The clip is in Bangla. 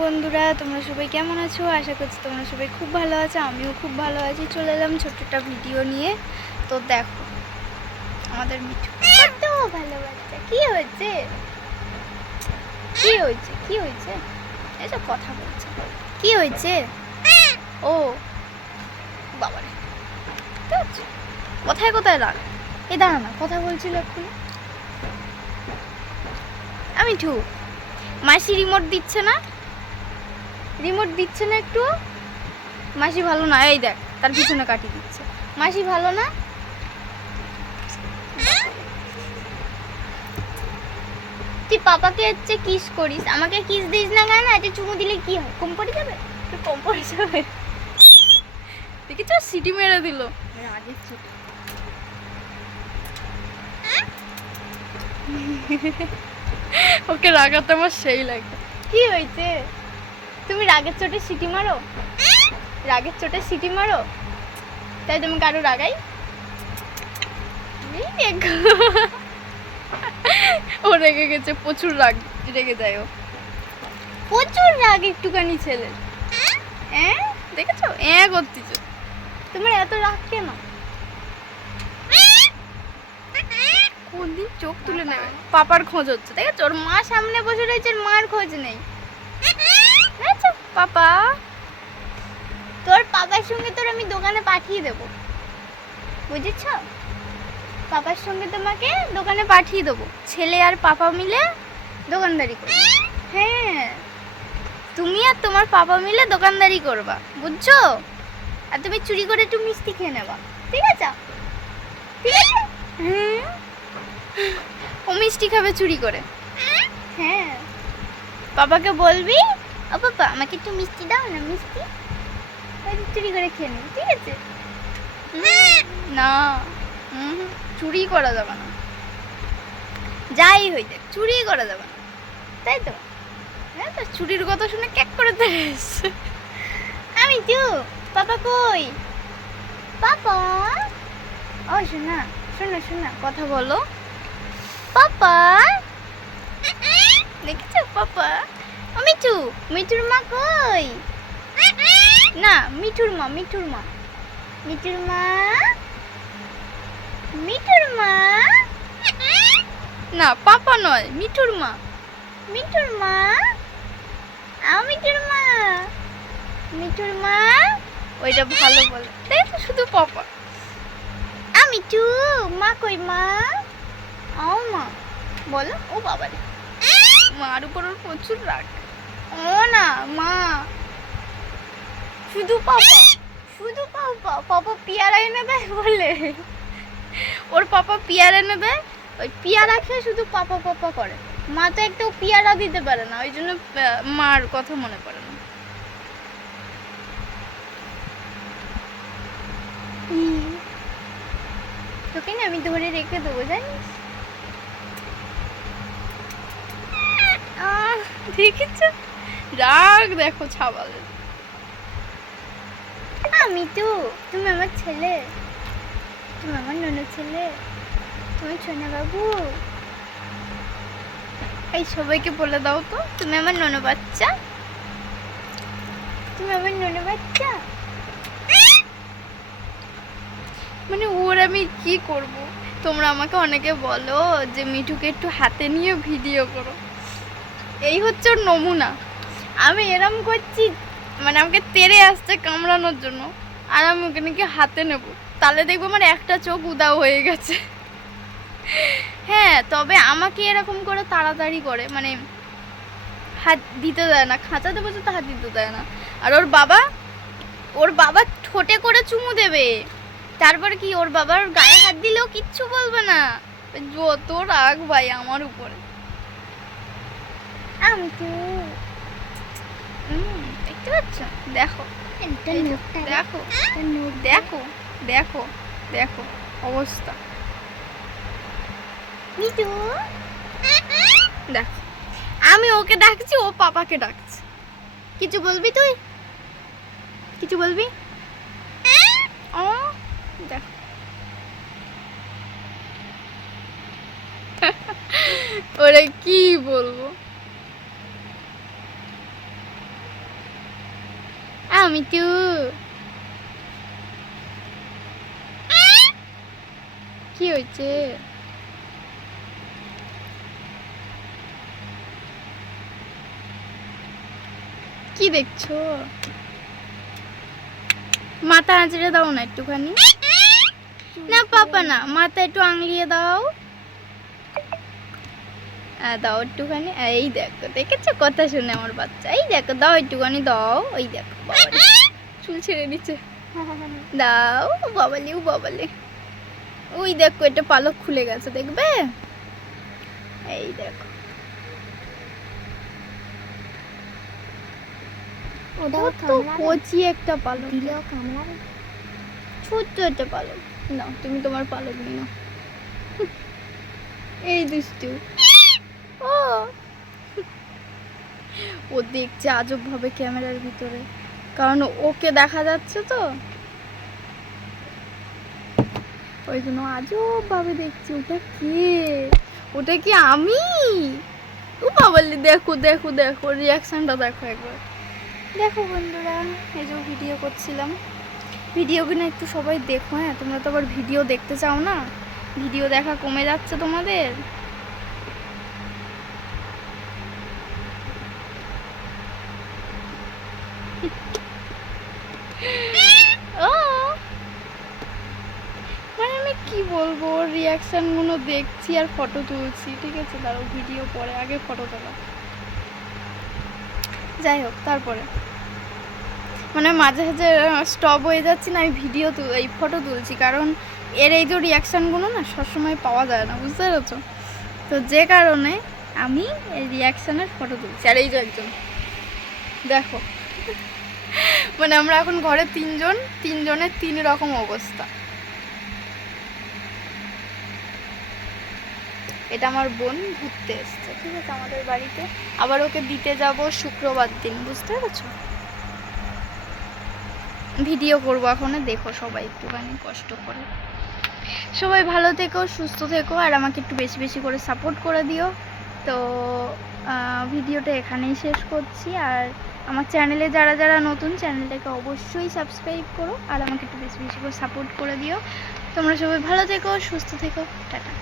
বন্ধুরা, তোমরা সবাই কেমন আছো? আশা করছি তোমরা সবাই খুব ভালো আছো। আমিও খুব ভালো আছি। চলে এলাম ছোট্ট একটা ভিডিও নিয়ে। তো দেখো আমাদের মিঠু কত ভালো বাচ্চা। কি হয়েছে? কি হয়েছে? কি হয়েছে? এসব কথা বলছে। কি হয়েছে? ও বাবারে, কোথায় কোথায় রাখ। এই দাঁড়া না, কথা বলছিল একটু। মিঠু, মাসি রিমোট দিচ্ছে না? রিমোট দিচ্ছে না একটু? মাসি ভালো না, এই দেখ তার পিছনে কাটি দিচ্ছে। মাসি ভালো না? তুই পাপাকে হচ্ছে কিস করিস, আমাকে কিস দিস না কেন? এটা চুমু দিলে কি হয়? কম পড়ে যাবে? কম পড়ে যাবে। দেখেছো সিটি মেরে দিল। আগের চোটে ওকে রাগাতে আমার সেই লাগে। কি হয়েছে? তুমি রাগের চোটে সিটি মারো? রাগের চোটে সিটি মারো? তাই তুমি কারো রাগাই? ও রেগে গেছে, প্রচুর রাগ, রেগে যায় ও, প্রচুর রাগ একটুখানি ছেলে। হ্যাঁ দেখেছো, করতেছ। তোমার এত রাগ কেন? কোনদিন চোখ তুলে নেবে। পাপার খোঁজ হচ্ছে, দেখেছো? ওর মা সামনে বসে রয়েছে, মার খোঁজ নেই। দেখেছো পাপা, তোর পাপার সঙ্গে তোর আমি দোকানে পাঠিয়ে দেবো, বুঝেছ? পাপার সঙ্গে তোমাকে দোকানে পাঠিয়ে দেবো, ছেলে আর পাপা মিলে দোকানদারি করবে। হ্যাঁ, তুমি আর তোমার পাপা মিলে দোকানদারি করবা, বুঝছো? আর তুমি চুরি করে একটু মিষ্টি খেয়ে নেবা, ঠিক আছে? ঠিক আছে? হ্যাঁ, ও মিষ্টি খাবে চুরি করে। হ্যাঁ, পাপাকে বলবি, ও পাপা আমাকে একটু মিষ্টি দাও না, মিষ্টি চুরি করে খেয়ে নেব, ঠিক আছে? না, চুরি করা যাবে না, যাই হয়ে যাক চুরি করা যাবে না, তাই তো? হ্যাঁ, তো চুরির কথা শুনে ক্যাক করে দিয়েছে। আমি তো পাপা কই? পাপা, ও শোনা, শোনা শোনা, কথা বলো। পাপা, দেখেছো পাপা? ও মিঠু, মিঠুর মা কই? না, মিঠুর মা, মিঠুর মা, মিঠুর মা, মিঠুর মা। না, পাপা নয়, মিঠুর মা, মিঠুর মা, মিঠুর মা, মিঠুর মা। ওইটা ভালো বলে, তাই তো? শুধু পাপা। মিঠু মা কই? মা, ও মা বলো। ও বাবা রে, মার উপর ওর প্রচুর রাগ। ও না মা, শুধু পাপা, শুধু পাপা। পাপা পেয়ারা এনে দেয় বলে, ওর পাপা পেয়ারা এনে দেয়, ওই পেয়ারা খেয়ে শুধু পাপা পাপা করে। মা তো একটু পেয়ারা দিতে পারে না, ওই জন্য মার কথা মনে পড়ে না। তোকে না আমি ধরে রেখে দেবো, জানিস? দেখেছ রাগ, দেখো ছাবালের। আমি তো, তুমি আমার ছেলে, তুমি আমার ননদ ছেলে, তুমি সোনা বাবু। এই সবাইকে বলে দাও তো, তুমি আমার ননদ বাচ্চা, তুমি আমার ননদ বাচ্চা। মানে ওর আমি কি করব? তোমরা আমাকে অনেকে বলো যে মিঠুকে একটু হাতে নিয়ে ভিডিও করো, এই হচ্ছে ওর নমুনা। আমি এরম করছি, মানে আমাকে তেড়ে আসছে কামড়ানোর জন্য, আর আমি ওকে নাকি হাতে নেব, তাহলে দেখবো আমার একটা চোখ উদাও হয়ে গেছে। হ্যাঁ, তবে আমাকে এরকম করে তাড়াতাড়ি করে, মানে হাত দিতে দেয় না, খাঁচাতে বসে তো হাত দিতে দেয় না। আর ওর বাবা ঠোঁটে করে চুমু দেবে, তারপরে কি ওর বাবার গায়ে হাত দিলেও কিচ্ছু বলবে না। যত রাগ ভাই আমার উপরে। আমি তো দেখতে পাচ্ছ, দেখো দেখো দেখো দেখো দেখো অবস্থা। মিঠু দেখো, আমি ওকে ডাকছি, ও পাপাকে ডাকছে। কিছু বলবি তুই? কিছু বলবি? ও দেখ, ওরে কি বলবো। মিটু কি হয়েছে? কি দেখছো? মাথা আঁচড়ে দাও না একটুখানি। না পাপা না, মাথা একটু আঙলিয়ে দাও। দাও একটুখানি। এই দেখো, দেখেছো কথা শুনে আমার বাচ্চা। এই দেখো, দাও একটুখানি দাও। ওই দেখো বাবালে চুল ছেড়ে দিচ্ছে। দাও বাবালে, ও বাবালে। ওই দেখো, এটা পালক খুলে গেছে, দেখবে? এই দেখো, কচি একটা পালক, ছোট্ট একটা পালক। নাও তুমি তোমার পালক নিয়ে নাও। এই দুষ্টু ও দেখছে আজব ভাবে ক্যামেরার ভিতরে, কারণ ওকে দেখা যাচ্ছে তো, ওই জন্য আজব ভাবে দেখছি। ওটা কে? ওটা কি আমি? ও বাবালি, দেখো দেখো দেখো, রিয়াকশনটা দেখো একবার। দেখো বন্ধুরা, এই যে ভিডিও করছিলাম, ভিডিওগুলো একটু সবাই দেখো। হ্যাঁ, তোমরা তো আবার ভিডিও দেখতে চাও না, ভিডিও দেখা কমে যাচ্ছে তোমাদের। ও মানে আমি কি বলবো, রিয়াকশন গুলো দেখছি আর ফটো তুলছি। ঠিক আছে, দাঁড়াও, ভিডিও পরে, আগে ফটো তোলা। যাই হোক, তারপরে মানে মাঝে মাঝে স্টপ হয়ে যাচ্ছি না, আমি ভিডিও এই ফটো তুলছি, কারণ এর এই যে রিয়াকশানগুলো না সবসময় পাওয়া যায় না, বুঝতে পেরেছো? তো যে কারণে আমি এই রিয়াকশানের ফটো তুলছি। আর এই যে একজন দেখো, মানে আমরা এখন ঘরে তিনজনের 3 রকম অবস্থা। এটা আমার বোন ঘুরতে এসছে, ঠিক আছে, আমাদের বাড়িতে। আবার ওকে দিতে যাব শুক্রবার দিন, বুঝতে পেরেছো? ভিডিও করবো এখন, দেখো সবাই একটুখানি কষ্ট করে। সবাই ভালো থেকো, সুস্থ থেকো, আর আমাকে একটু বেশি বেশি করে সাপোর্ট করে দিও। তো ভিডিওটা এখানেই শেষ করছি। আর আমার চ্যানেলে যারা যারা নতুন, চ্যানেলটাকে অবশ্যই সাবস্ক্রাইব করো, আর আমাকে একটু বেশি বেশি করে সাপোর্ট করে দিও। তোমরা সবাই ভালো থেকো, সুস্থ থেকো, টাটা।